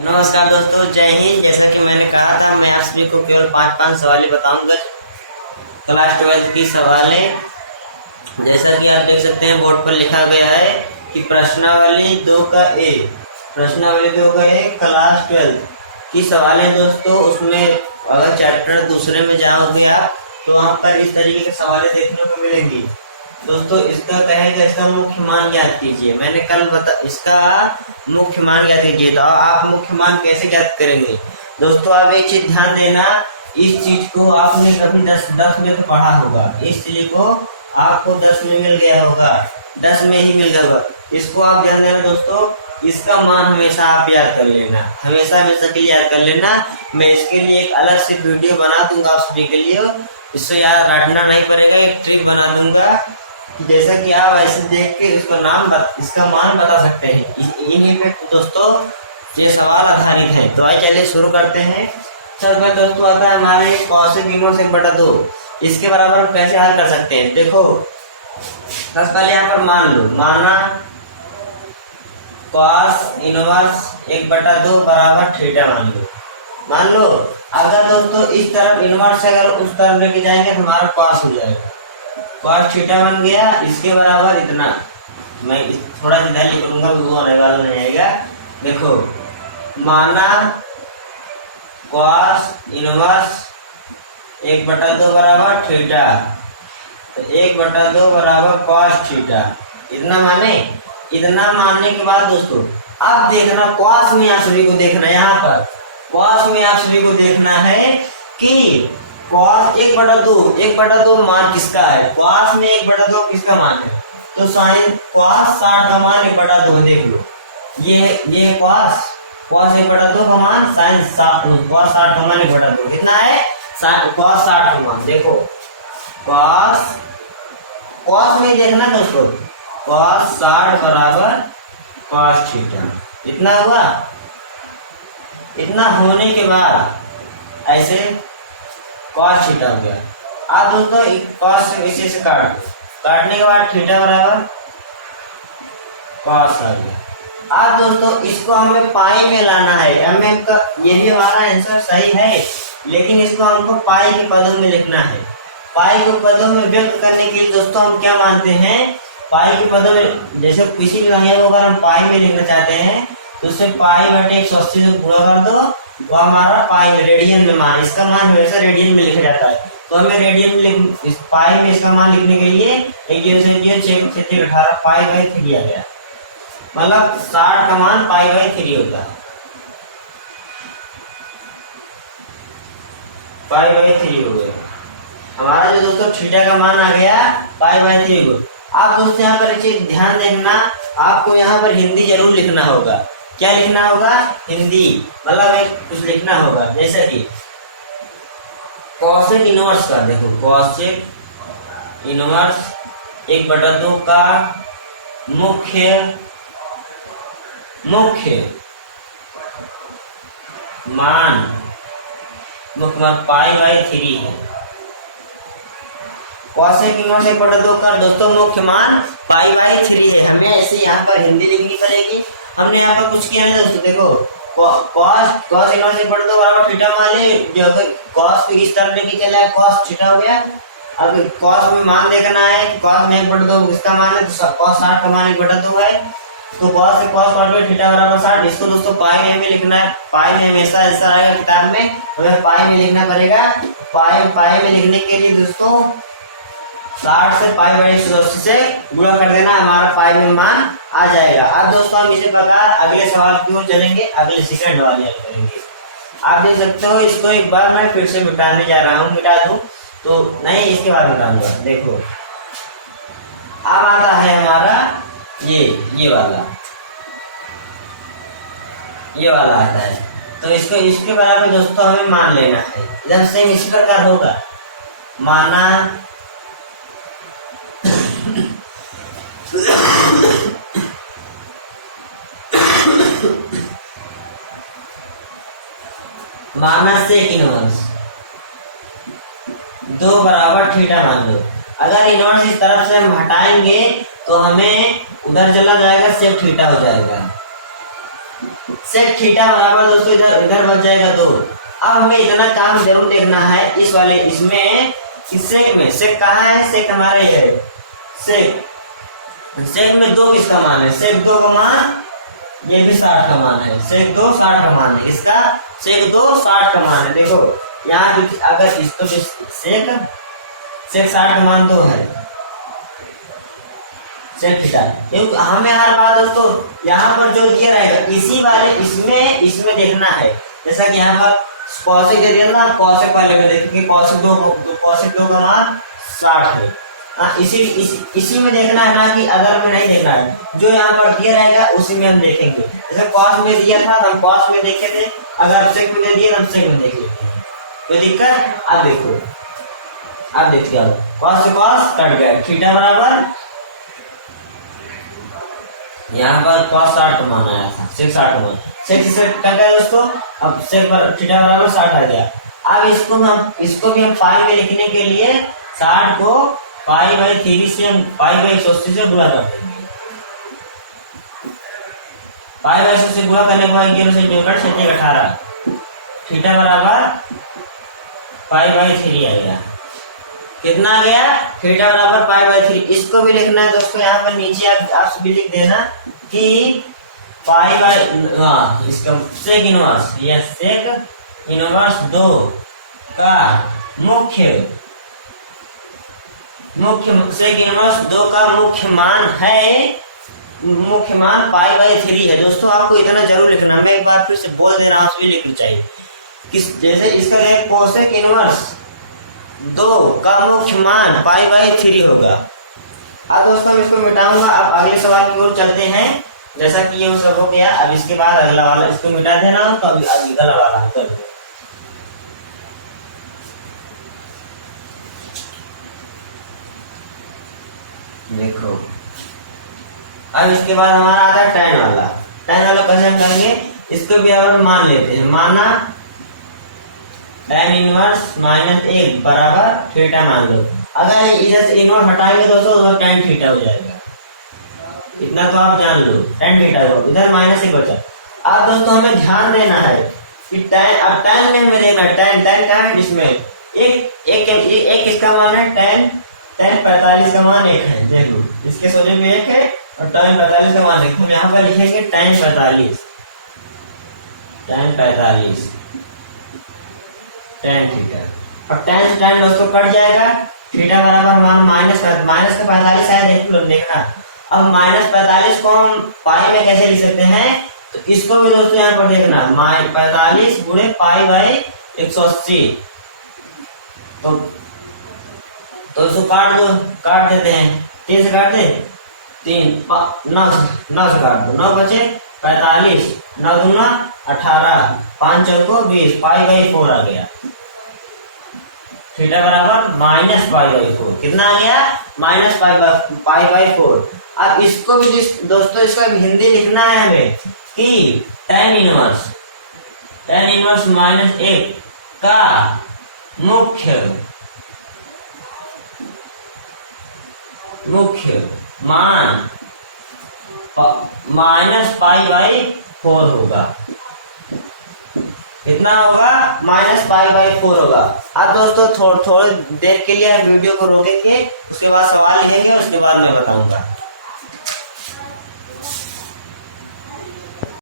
नमस्कार दोस्तों, जय हिंद। जैसा कि मैंने कहा था, मैं आप सभी को केवल 5 सवाल बताऊंगा, क्लास 12 की सवालें। जैसा कि आप देख सकते हैं बोर्ड पर लिखा गया है कि प्रश्नावली 2 का ए, प्रश्नावली 2 का ए क्लास 12 की सवालें दोस्तों। उसमें अगर चैप्टर दूसरे में जाओगे आप तो वहाँ पर इस तरीके के सवालें देखने को मिलेंगी दोस्तों। इसका कहेगा इसका मुख्य मान ज्ञात कीजिए। मैंने कल इसका मुख्य मान ज्ञात कीजिए। तो आप मुख्य मान कैसे ज्ञात करेंगे दोस्तों? आप एक चीज ध्यान देना, इस चीज को आपने कभी 10 में तो पढ़ा होगा। इस चीज को आपको 10 में मिल गया होगा, 10 में ही मिल गया होगा। इसको आप ध्यान देना दोस्तों। इसका मान हमेशा आप याद कर लेना, हमेशा के लिए याद कर लेना। मैं इसके लिए एक अलग से वीडियो बना दूंगा आप सभी के लिए। इससे याद रखना नहीं पड़ेगा, एक ट्रिक बना दूंगा जैसा कि आप ऐसे देख के इसका मान बता सकते हैं। इन्हीं पे दोस्तों ये सवाल आधारित है। तो आइए चलिए शुरू करते हैं। सबसे पहले दोस्तों आता है हमारे cos इनवर्स 1/2। इसके बराबर हम कैसे हल कर सकते हैं? देखो, सबसे पहले यहाँ पर मान लो, माना cos इनवर्स 1/2 बराबर थीटा मान लो। अगर दोस्तों इस तरफ इनवर्स है, अगर उस तरफ लेके जाएंगे तो हमारा cos हो जाएगा। cos थीटा बन गया, इसके बराबर इतना। मैं थोड़ा सा इधर लिख लूंगा, वो आने वाला नहीं आएगा। देखो, माना cos इनवर्स 1/2 बराबर थीटा, तो 1/2 बराबर cos थीटा। इतना मानने के बाद दोस्तों अब देखना, cos में आप सभी को देखना, यहाँ पर cos में आप सभी को देखना है कि cos 1/2 मान किसका है? cos में 1/2 किसका मान है? तो साइन cos 60 का मान 1/2 देख लो। ये cos 1/2 का मान, साइन cos 60 का मान 1/2 कितना है? cos 60 का मान। देखो cos में देखना दोस्तों, cos 60 बराबर cos थीटा। इतना हुआ। इतना होने के बाद ऐसे cos थीटा हो गया। अब दोस्तों cos से इसे से काटने के बाद थीटा बराबर cos आ गया। अब दोस्तों इसको हमें पाई में लाना है। ये भी हमारा आंसर सही है, लेकिन इसको हमको पाई के पदों में लिखना है। पाई को पदों में व्यक्त करने के लिए दोस्तों हम क्या मानते हैं? पाई के पदों में, जैसे किसी भी संख्या को अगर हम पाई में लिखना चाहते हैं तो उसे पाई बटे 180 से गुणा कर दो, वो हमारा पाई में, रेडियन में मान, इसका मान हमेशा रेडियन में लिखा जाता है। तो हमें रेडियन में पाई में इसका मान लिखने के लिए 1/18 पाई/3 आ गया। मतलब 60 का मान पाई/3 होता है, पाई/3 हो गया हमारा। जो दोस्तों थीटा का मान आ गया पाई/3 को। आप दोस्तों यहाँ पर एक चीज ध्यान देखना, आपको यहाँ पर हिंदी जरूर लिखना होगा। क्या लिखना होगा? हिंदी, मतलब एक कुछ लिखना होगा, जैसे कि cosec इनवर्स का। देखो, cosec इनवर्स 1/2 का मुख्य मान पाई/3 है। cosec इनवर्स 1/2 का दोस्तों मुख्य मान पाई/3 है। हमें ऐसे यहाँ पर हिंदी लिखनी पड़ेगी। हमने यहाँ पर कुछ किया है दोस्तों। देखो, cos इनवर्स 1/2 बराबर थीटा मान ले, जो अगर cos को इस तरफ लेके चला है cos थीटा हो गया। अब cos में मान देखना है कि cos में 1/2 इसका मान है, तो cos 60 का मान 1/2 है। तो cos से cos काट में थीटा बराबर 60। इसको दोस्तों पाई में हमें लिखना है। पाई में हमेशा ऐसा रहेगा किताब में, हमें पाई में लिखना पड़ेगा। पाई में लिखने के लिए दोस्तों 60 से पाई/180 से गुणा कर देना, हमारा पाई में मान आ जाएगा। अब दोस्तों हम इसी प्रकार अगले सवाल की ओर चलेंगे, अगले सेकंड वाले हल करेंगे। आप देख सकते हो, इसको एक बार मैं फिर से मिटाने जा रहा हूँ। मिटा दूं तो नहीं, इसके बाद मिटाऊंगा। देखो, अब आता है हमारा ये वाला आता है। तो इसके बराबर दोस्तों हमें मान लेना है। एकदम सेम इसी प्रकार होगा। माना sec इनवर्स 2 बराबर थीटा मान लो। अगर इनवर्स इस तरफ से हम हटाएंगे तो हमें उधर चला जाएगा, sec थीटा हो जाएगा। सेक थीटा बराबर दोस्तों इधर इधर बच जाएगा 2। अब हमें इतना काम जरूर देखना है इस वाले इसमें कि सेक में, सेक कहाँ है, सेक हमारा ये है, सेक सेक में 2 किसका मान है, सेक 2 का मान ये भी 60 का मान है, सेक 2 60 का मान है, इसका सेक 2 60 का मान है। देखो यहाँ अगर इसको सेक 60 का मान 2 है सेक थीटा, क्योंकि हमें हर बार दोस्तों यहाँ पर जो दिया रहेगा इसी वाले इसमें देखना है। जैसा कि यहाँ पर कौशिक दे दिया ना, कौशिक वाले में देखेंगे कौशिक 2 का मान 60 है। इसी में देखना है ना कि अदर में नहीं देखना है, जो यहाँ पर दिया रहेगा उसी में हम देखेंगे। जैसे कॉस में दिया था तो हम कॉस में देखे थे, अगर सेक में दे दिया तो हम सेक में देख लेते हैं, कोई दिक्कत। अब देखो अब देखिए कॉस से कॉस कट गया, थीटा बराबर यहाँ पर कॉस 60 का मान आया था, सेक 60 का मान, सेक से कट गया दोस्तों। अब सेक पर थीटा बराबर 60 आ गया। अब इसको भी हम पाई में लिखने के लिए 60 को पाई/3 से हम पाई/180 से गुणा कर देंगे। पाई/180 से गुणा करने के बाद 0 से डिवाइड से 18, थीटा बराबर पाई/3 आ गया। कितना आ गया, थीटा बराबर पाई/3। इसको भी लिखना है दोस्तों, यहाँ पर नीचे आप भी लिख देना कि इसका सेक इनवर्स, यह सेक इनवर्स 2 का मुख्य सेक इनवर्स 2 का मुख्य मान पाई/3 है। दोस्तों आपको इतना जरूर लिखना, मैं एक बार फिर से बोल दे रहा हूँ, लिखना चाहिए जैसे इसका कोसेक इनवर्स 2 का मुख्य मान पाई/3 होगा। अब दोस्तों मैं इसको मिटाऊंगा। अब अगले सवाल की ओर चलते हैं। जैसा कि ये सब हो गया, अब इसके बाद अगला वाला इसको मिटा देना, तो अभी अगला वाला है। चलो देखो, अब इसके बाद हमारा आता है tan वाला। tan वाला कैसे हम करेंगे, इसको भी हम मान लेते हैं। माना tan इनवर्स -1 बराबर थीटा मान लो। अगर इधर से इनवर्स हटाएंगे दोस्तों तो tan थीटा हो जाएगा, इतना तो आप जान लो, tan थीटा हो, इधर -1 बचा। अब दोस्तों हमें ध्यान देना है कि tan, अब tan में हमें देखना tan क्या है, इसमें एक इसका मान है tan 45 का मान 1 है। देखो इसके सोचे में 1 है और tan 45 का मान 1, हम यहाँ पर लिखेंगे tan 45 tan थीटा, और tan से tan दोस्तों कट जाएगा, थीटा बराबर मान माइनस का 45 आया, देखना। अब -45 को हम पाई में कैसे लिख सकते हैं, तो इसको भी दोस्तों यहाँ पर देखना, 45 गुणे पाई/180, तो इसको काट देते हैं, 3 से काट दे, 9 से काट दो, 9 बचे 45, 9 दूना 18, 5 चौको 20, पाई/4 आ गया। थीटा बराबर -पाई/4, कितना आ गया, -पाई/4। अब इसको भी दोस्तों इसका हिंदी लिखना है हमें कि tan इनवर्स -1 का मुख्य मान -पाई/4 होगा। कितना होगा, -पाई/4 होगा। अब दोस्तों थोड़ी देर के लिए वीडियो को रोकेंगे, उसके बाद सवाल लिखेंगे, उसके बाद मैं बताऊंगा।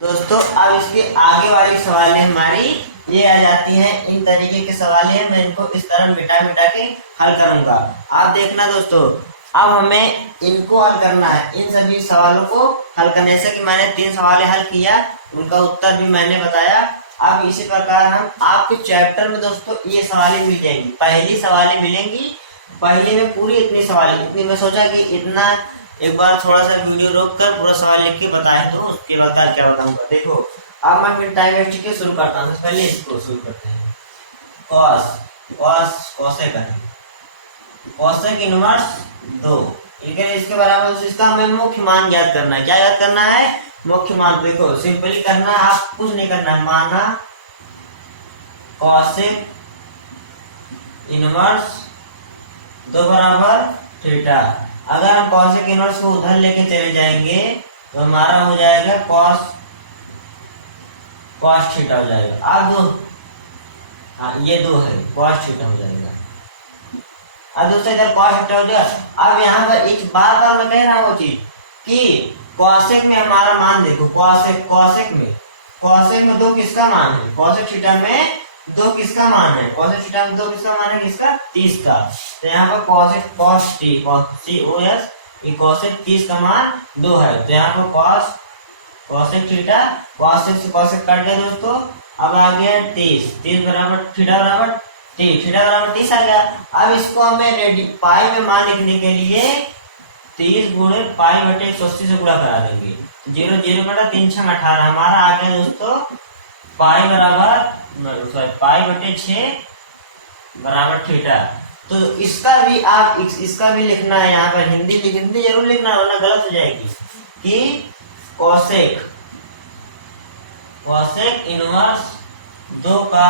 दोस्तों अब इसके आगे वाली सवालें हमारी ये आ जाती हैं, इन तरीके के सवाल है, मैं इनको इस तरह मिटा के हल करूंगा। आप देखना दोस्तों, अब हमें इनको हल करना है, इन सभी सवालों को हल करने से कि मैंने 3 सवाल हल किया, उनका उत्तर भी मैंने बताया। अब इसी प्रकार हम आपके चैप्टर में दोस्तों ये सवालें मिल जाएंगी, पहली सवालें मिलेंगी, पहले में पूरी इतनी मैं सोचा कि इतना एक बार थोड़ा सा वीडियो रोक कर पूरा सवाल लिख के बताए, तो उसके बाद क्या बताऊंगा। देखो अब मैं फिर टाइम वेस्ट के शुरू करता हूँ, पहले इसको शुरू करते हैं। कॉसेक इनवर्स 2, ठीक है, इसके बराबर इसका हमें मुख्य मान ज्ञात करना है। क्या याद करना है, मुख्य मान। देखो सिंपली करना है, आप कुछ नहीं करना है, माना कॉसेक इनवर्स 2 बराबर थीटा। अगर हम कॉसेक इनवर्स को उधर लेके चले जाएंगे तो हमारा हो जाएगा कॉस थीटा हो जाएगा। अब दो, हाँ ये 2 है, कॉस थीटा हो जाएगा। अब दोस्तों इधर कॉस थीटा हो जाएगा। अब यहाँ पर एक बार बार मैं कह रहा हूँ चीज कि कॉसेक में हमारा मान देखो, कॉसेक में 2 किसका मान है, कॉसेक थीटा में 2 किसका मान है, कॉसेक थीटा में 2 किसका मान है, किसका 30 का। तो यहाँ पर कॉसेक कॉस टी COS ये कॉसेक 30 का मान 2 है। तो यहाँ पर कॉसेक थीटा, कॉसेक से कॉसेक कट गया दोस्तों। अब आ गया 30 बराबर थीटा बराबर थीटा बराबर 30 आ गया। अब इसको हमें पाई में मान लिखने के लिए 30 गुणे पाई बटे 180 से गुणा करा देंगे। 0 0 बटा 3 6 18 हमारा आ गया दोस्तों पाई बटे 6 बराबर थीटा। तो इसका भी आप इसका भी लिखना है, यहाँ पर हिंदी जरूर लिखना वरना गलत हो जाएगी कि कॉसेक इनवर्स 2 का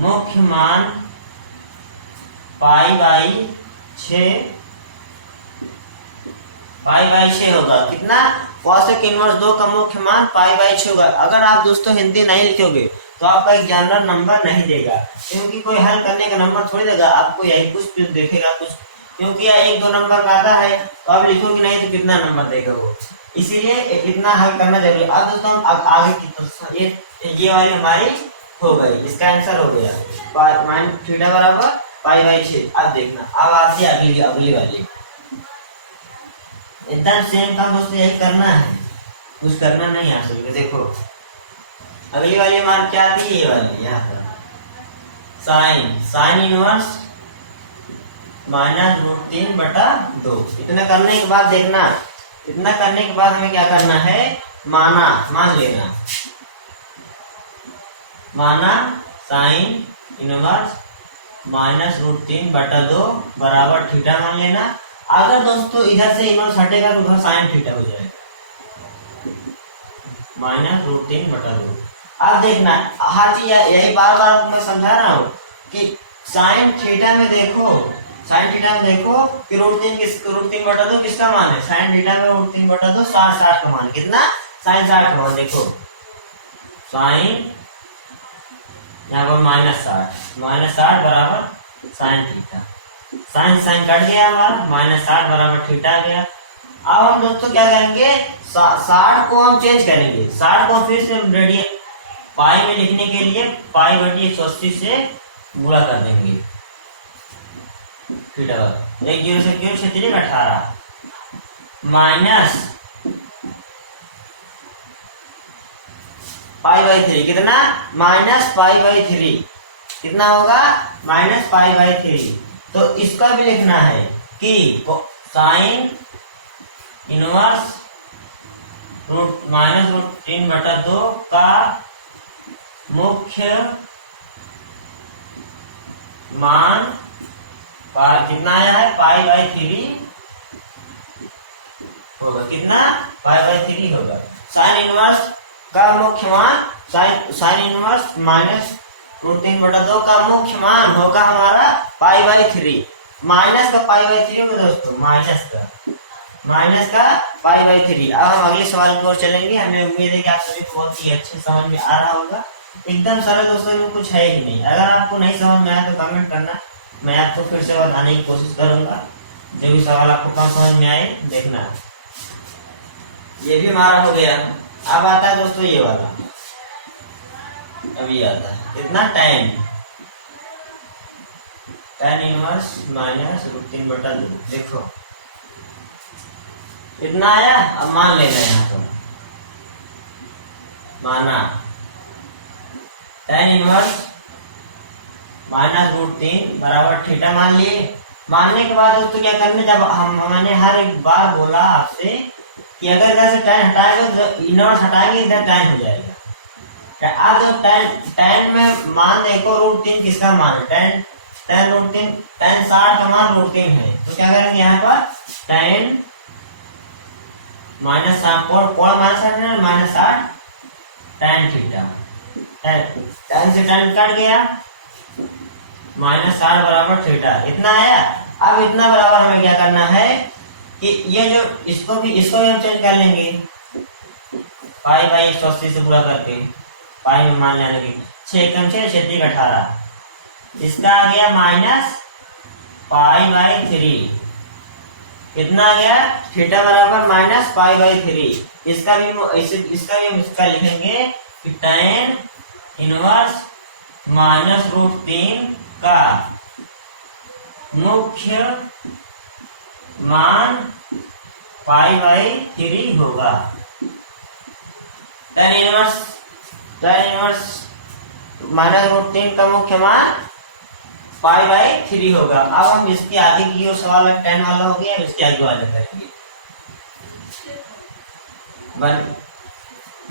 मुख्य मान पाई बाई 6 होगा। कितना, कॉसेक इनवर्स 2 का मुख्य मान पाई बाई 6 होगा। अगर आप दोस्तों हिंदी नहीं लिखोगे तो आपका एग्जामिनर नंबर नहीं देगा, क्योंकि कोई हल करने का नंबर थोड़ी देगा आपको, यही कुछ देखेगा कुछ, क्योंकि यह 1 2 नंबर का आता है तो आप लिखोगे नहीं तो कितना नंबर देगा वो, इसीलिए इतना हल करना जरूरी। अब दोस्तों अब आगे की तरफ ये वाली हमारी हो गई, इसका आंसर हो गया मान थीटा बराबर पाई बाई 6। अब देखना, अब आती है अगली वाली, एकदम सेम काम दोस्तों यही करना है, कुछ करना नहीं आ सकता। देखो अगली वाली हमारी क्या थी, ये वाली यहाँ पर साइन इनवर्स -√3 बटा 2। इतना करने के बाद देखना, इतना करने के बाद हमें क्या करना है, मान लेना, साइन इनवर्स -√3 बटा 2 बराबर थीटा मान लेना। अगर दोस्तों इधर से इनवर्स हटेगा तो उधर साइन थीटा हो जाएगा, -√3 बटा 2। अब देखना हर चीज यही बार बार मैं समझा रहा हूँ कि साइन थीटा में देखो कि √3 बटा 2 किसका मान है, साइन थीटा में √3 बटा 2 60 का मान, कितना, साइन 60 का मान। देखो साइन यहाँ पर -60 बराबर साइन थीटा, साइन कट गया हमारा, -60 बराबर थीटा आ गया। अब हम दोस्तों क्या करेंगे, 60 को हम चेंज करेंगे, 60 को फिर से रेडियन पाई में लिखने के लिए पाई बटी 180 से गुणा कर देंगे थीटा का। 1 0 से 0 क्षेत्रीय 18 माइनस पाई/3 कितना, -पाई/3 कितना होगा, -पाई/3। तो इसका भी लिखना है कि साइन इनवर्स -√3 बटा 2 का मुख्य मान कितना आया है, पाई/3 होगा, कितना, पाई/3 होगा। साइन इनवर्स का मुख्य मान साइन इनवर्स -√3 बटा 2 का मुख्य मान होगा हमारा पाई/3, माइनस का पाई/3 होगा दोस्तों, माइनस का पाई/3। अब हम अगले सवाल की ओर चलेंगे। हमें उम्मीद है कि आप सभी को बहुत ही अच्छे समझ में आ रहा होगा, एकदम सरल दोस्तों, में कुछ है ही नहीं। अगर आपको नहीं समझ में आया तो कमेंट करना, मैं आपको फिर से बताने की कोशिश करूंगा। जो भी सवाल आपको कम समझ में आए देखना। ये भी हमारा हो गया। अब आता है दोस्तों ये वाला, अभी आता है इतना tan इनवर्स -√3 बटा 2। देखो इतना आया। अब मान लेना है यहाँ पर, माना tan इनवर्स -√3 बराबर थीटा मान लिए। मानने के बाद दोस्तों क्या करना, जब हमने हर एक बार बोला आपसे कि अगर इधर से tan हटाएगा तो इनवर्स हटाएंगे, इधर tan हो जाएगा। अब जब tan में मान देखो √3 किसका मान है, tan 60 का मान √3 है। तो क्या करेंगे यहाँ पर tan -60 tan थीटा, tan से tan कट गया, -60 बराबर थीटा इतना आया। अब इतना बराबर हमें क्या करना है कि ये जो इसको भी हम चेंज कर लेंगे, पाई बाई 180 से पूरा करके पाई में मान लेने की 6 कम 6 6 18, इसका आ गया माइनस पाई बाई 3, कितना आ गया थीटा बराबर माइनस पाई बाई 3। इसका भी इसका लिखेंगे कि tan इनवर्स माइनस √3 का मुख्य मान पाई बाई 3 होगा। tan इनवर्स माइनस √3 का मुख्य मान पाई बाई 3 होगा। अब हम इसके आगे की जो सवाल है tan वाला हो गया, इसके आगे वाला करेंगे।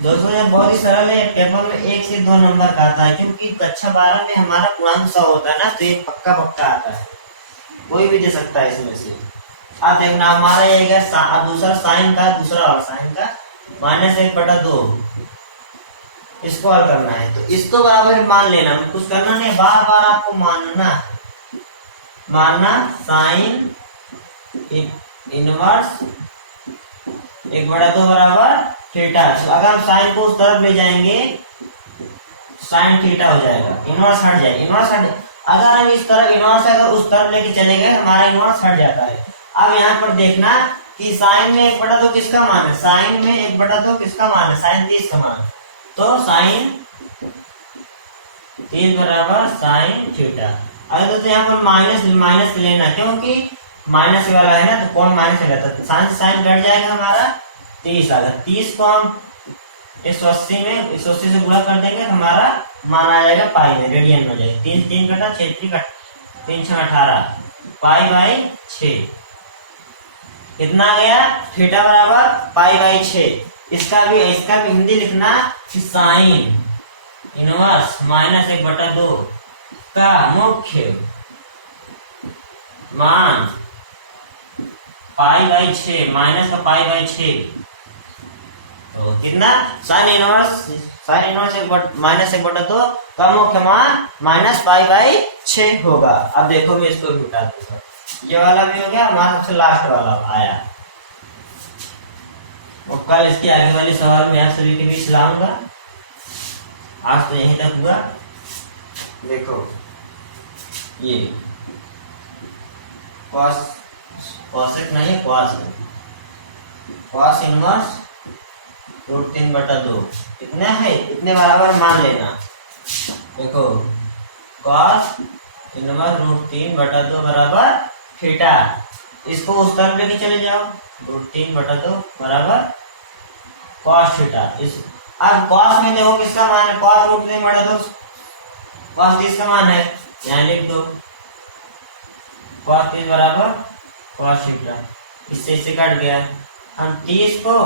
दोस्तों ये बहुत ही सरल है, पेपर में 1 से 2 नंबर का आता है, क्योंकि कक्षा 12 में हमारा पूर्णांक 100 होता है ना, तो ये पक्का आता है, कोई भी दे सकता है इसमें से। अब देखना हमारा ये दूसरा साइन का, दूसरा और साइन का -1/2 इसको हल करना है। तो इसको बराबर मान लेना, कुछ करना नहीं, बार बार आपको मानना साइन इनवर्स 1/2 बराबर थीटा। तो अगर हम साइन को उस तरफ ले जाएंगे साइन थीटा हो जाएगा, इनवर्स हट जाएगा। अगर हम इस तरफ इनवर्स अगर उस तरफ लेके चले गए हमारा इनवर्स हट जाता है। अब यहाँ पर देखना कि साइन में 1/2 किसका मान है, साइन में 1/2 किसका मान है, साइन 30 का मान। तो साइन 30 बराबर साइन थीटा। अगर तो यहाँ पर माइनस लेना, क्योंकि माइनस वाला है ना, तो कौन माइनस लेता है, साइन घट जाएगा हमारा 30 आ गया। 30 को हम 180 से गुणा कर देंगे तो हमारा मान आ जाएगा पाई में, रेडियन में जाएगा। 3 कटा 6 3 6 18 पाई बाई 6, कितना आ गया थीटा बराबर पाई बाई 6। इसका भी हिंदी लिखना कि साइन इनवर्स -1/2 का मुख्य मान पाई बाई 6, माइनस का पाई बाई 6, तो कितना साइन इनवर्स -1/2 का मुख्य मान माइनस पाई बाई 6 होगा। अब देखो मैं इसको भी उठा दूंगा, ये वाला भी हो गया, हमारा सबसे लास्ट वाला आया। और कल इसके आगे वाले सवाल में आप सभी के बीच लाऊंगा। आज तो यहीं तक हुआ। देखो ये कॉसेक नहीं है, कॉस इनवर्स √3/2 कितना है, इतने बराबर मान लेना। देखो कॉस इनवर्स √3/2 बराबर थीटा। इसको उस तरफ लेके चले जाओ, √3/2 बराबर कॉस थीटा। अब कॉस में देखो किसका मान है, कॉस √3/2 कॉस 30 का मान है, यहाँ लिख दो कॉस 30 बराबर कॉस थीटा। इससे कट गया, हम 30 को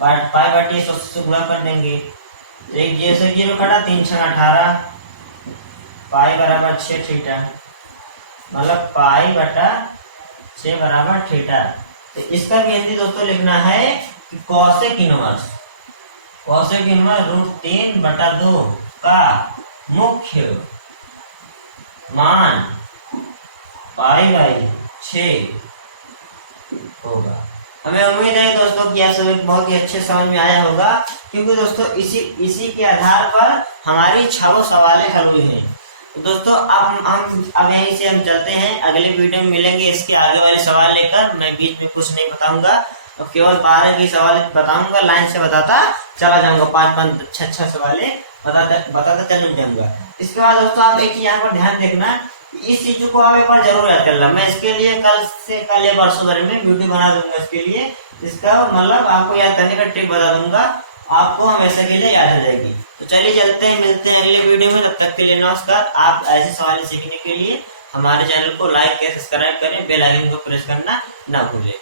पाई बाई 180 से गुणा कर देंगे। एक जैसे 0 कटा 3 6 18 पाई बराबर 6 थीटा, मतलब पाई बटा 6 बराबर थीटा। तो इसका भी हिंदी दोस्तों लिखना है कि कॉसेक इनवर्स √3/2 का मुख्य मान पाई बाई 6 होगा। हमें उम्मीद है दोस्तों कि आप सभी बहुत ही अच्छे समझ में आया होगा, क्योंकि दोस्तों इसी के आधार पर हमारी 6 सवालें हल हुई हैं। तो दोस्तों अब यहीं से हम चलते हैं, अगले वीडियो में मिलेंगे इसके आगे वाले सवाल लेकर। मैं बीच में कुछ नहीं बताऊंगा, तो केवल 12 की सवाल बताऊंगा, लाइन से बताता चला जाऊंगा, 5 6 सवाल बताता चलने जाऊंगा। इसके बाद दोस्तों आप एक यहाँ पर ध्यान देखना, इस चीज को आप एक बार जरूर याद कर लेना। मैं इसके लिए कल या परसों भर में वीडियो बना दूंगा इसके लिए, इसका मतलब आपको याद करने का ट्रिक बता दूंगा, आपको हमेशा के लिए याद हो जाएगी। तो चलिए चलते हैं, मिलते हैं अगले वीडियो में, तब तक के लिए नमस्कार। आप ऐसे सवाल सीखने के लिए हमारे चैनल को लाइक करें, सब्सक्राइब करें, बेल आइकन को प्रेस करना ना भूलें।